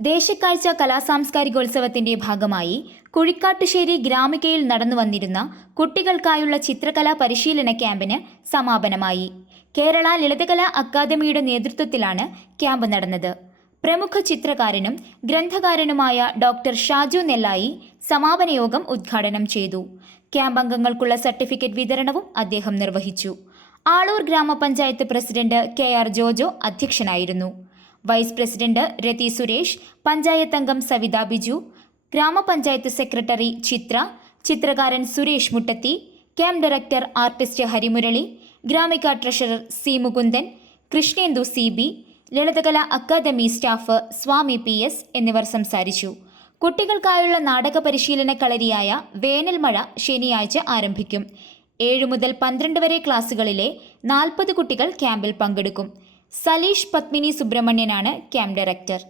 ദേശക്കാഴ്ച കലാസാംസ്കാരികോത്സവത്തിന്റെ ഭാഗമായി കുഴിക്കാട്ടുശ്ശേരി ഗ്രാമികയിൽ നടന്നു വന്നിരുന്ന കുട്ടികൾക്കായുള്ള ചിത്രകലാ പരിശീലന ക്യാമ്പിന് സമാപനമായി. കേരള ലളിതകലാ അക്കാദമിയുടെ നേതൃത്വത്തിലാണ് ക്യാമ്പ് നടന്നത്. പ്രമുഖ ചിത്രകാരനും ഗ്രന്ഥകാരനുമായ ഡോക്ടർ ഷാജു നെല്ലായി സമാപന യോഗം ഉദ്ഘാടനം ചെയ്തു. ക്യാമ്പ് അംഗങ്ങൾക്കുള്ള സർട്ടിഫിക്കറ്റ് വിതരണവും അദ്ദേഹം നിർവഹിച്ചു. ആളൂർ ഗ്രാമപഞ്ചായത്ത് പ്രസിഡന്റ് കെ ആർ ജോജോ അധ്യക്ഷനായിരുന്നു. വൈസ് പ്രസിഡന്റ് രതി സുരേഷ് പഞ്ചായത്ത് അംഗം സവിത ബിജു ഗ്രാമപഞ്ചായത്ത് സെക്രട്ടറി ചിത്ര ചിത്രകാരൻ Suresh Muttathi camp director artist Harimurali Gramika treasurer C Mukundan Krishnendu C B Lalithakala academy staff Swami P S എന്നിവർ സംസാരിച്ചു. കുട്ടികൾക്കായുള്ള നാടക പരിശീലന കളരിയായ വേനൽമഴ ശനിയാഴ്ച ആരംഭിക്കും. ഏഴ് മുതൽ പന്ത്രണ്ട് വരെ ക്ലാസ്സുകളിലെ നാൽപ്പത് കുട്ടികൾ ക്യാമ്പിൽ പങ്കെടുക്കും. സലീഷ് പത്മിനി സുബ്രഹ്മണ്യനാണ് ക്യാമ്പ് ഡയറക്ടർ.